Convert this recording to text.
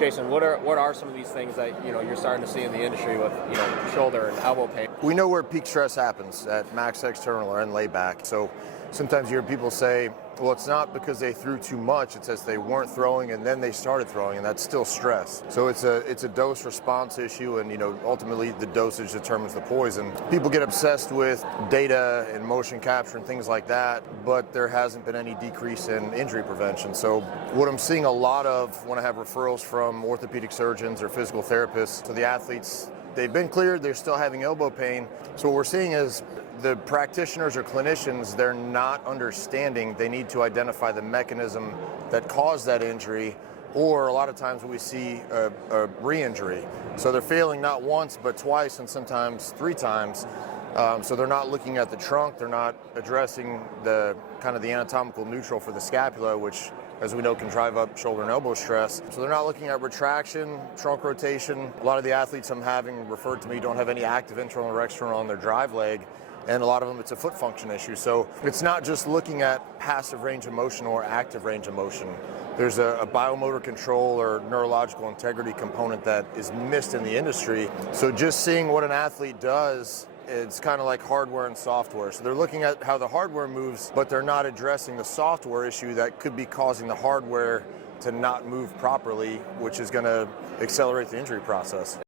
Jason, what are some of these things that you're starting to see in the industry with shoulder and elbow pain? We know where peak stress happens at max external or in layback. So sometimes you hear people say, well, it's not because they threw too much, it's as they weren't throwing and then they started throwing, and that's still stress. So it's a dose response issue, and ultimately the dosage determines the poison. People get obsessed with data and motion capture and things like that, but there hasn't been any decrease in injury prevention. So what I'm seeing a lot of when I have referrals from orthopedic surgeons or physical therapists to the athletes, they've been cleared, they're still having elbow pain. So what we're seeing is the practitioners or clinicians, they're not understanding. They need to identify the mechanism that caused that injury, or a lot of times we see a re-injury. So they're failing not once, but twice, and sometimes 3 times. So they're not looking at the trunk, they're not addressing the kind of the anatomical neutral for the scapula, which, as we know, can drive up shoulder and elbow stress. So they're not looking at retraction, trunk rotation. A lot of the athletes I'm having referred to me don't have any active internal or external on their drive leg, and a lot of them it's a foot function issue. So it's not just looking at passive range of motion or active range of motion. There's a biomotor control or neurological integrity component that is missed in the industry. So just seeing what an athlete does, it's kind of like hardware and software. So they're looking at how the hardware moves, but they're not addressing the software issue that could be causing the hardware to not move properly, which is going to accelerate the injury process.